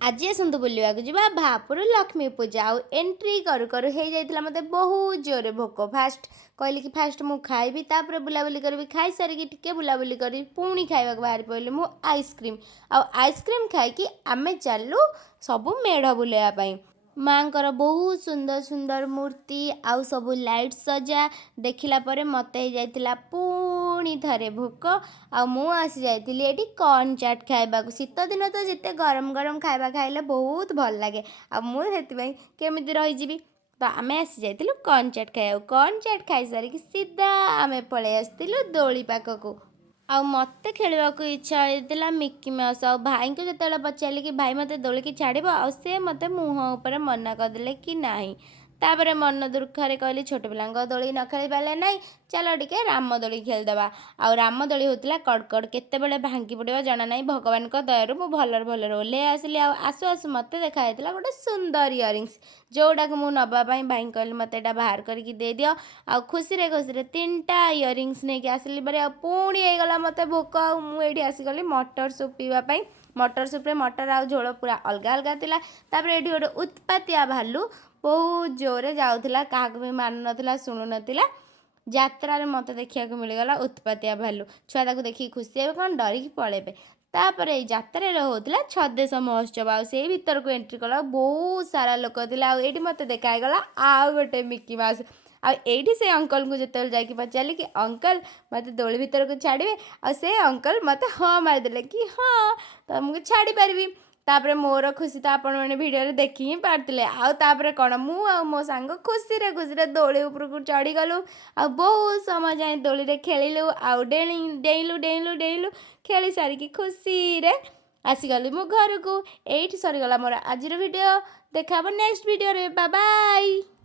आज आसतु बुलवाक जा भापुर लक्ष्मी पूजा आउ एंट्री करू करू हो जाता मत बहुत जोरे भोक फास्ट कहली कि फास्ट मुझे खाइबी तापर बुलाबुली करी खाई सारिकी टिके बुलाबुली करी पुणी खाइबा बाहरी पड़े मु आइसक्रीम आइसक्रीम खाई आमे चलू सबू मेढ़ बुलाइवाई माँकर बहुत सुंदर सुंदर मूर्ति आउ सबू लाइट सजा देखला पर मत जाइतिला पुणी थरे भोक आसी जाइली एटी कॉर्न चाट खाइबा शीत दिन तो जिते गरम गरम खाइबा खाइले बहुत भल लगे मुझे केमी रही तो आम आसी जाइलु कॉर्न चाट खाइबा कॉर्न चाट खाई सारिकी सीधा आम पलि आसलु दोली पाखक मत खेलवाक इच्छा होता मिकी माउस भाई को जो पचारे कि भाई मत दोल की छाड़ से मत मुँह उपर मना करदे कि नहीं तापर मन दुखरे कहली छोट पिला दोली न खेल पारे ना चलो टे राम दोली खेलदे राम दोली होता कड़कड़ केत भांगी पड़ा जना ना भगवान दयारू मुझे भलर भलर ओल्हे आसली आसु आसु मत देखा गोटे सुंदर इयरिंग्स जोड़ा मुझे नापी भाई कहली मत यहाँ बाहर करके दे दियो खुशी खुशी 3टा इयरिंग्स नहीं आसली बारे पुणी होगला मत भोक मुझे आसीगली मटर सूप पीवाई मटर सूप्रे मटर आ झोल पूरा अलग अलग था ये गोटे उत्पातिया भालू बहुत जोरे जाऊला क्या भी मान ना शुणु नाला यात्रा मत देखा मिलगला उत्पातिया भालू छुआ ताक देखिए खुशी हे कौन डरिकी पलैबे तापर यात्रा होता छदेश महोत्सव आई भर को एंट्री कला बहुत सारा लोक थे मत देखागला आउ गोटे मिकी माउस आईटी से अंकल को जो जाकि पचारि कि अंकल मत दोली भीतर को छाड़े से अंकल मत हाँ मारिदे कि हाँ तो मुझे छाड़ी पारि तापर मोर खुशी तो आपण मैंने भिडियो देखी ही पार्थे आउे कौन मो सांग खुशी खुशी दोली उपरकू चढ़ी गलु बहुत समय जाए दोली खेलु आउ डेलु डेलु डेलु खेली सारिकी खुशी रे आसीगली मो घर को ये सरीगला मोर आज भिडियो देखा नेक्स्ट भिडियो बाय बाय।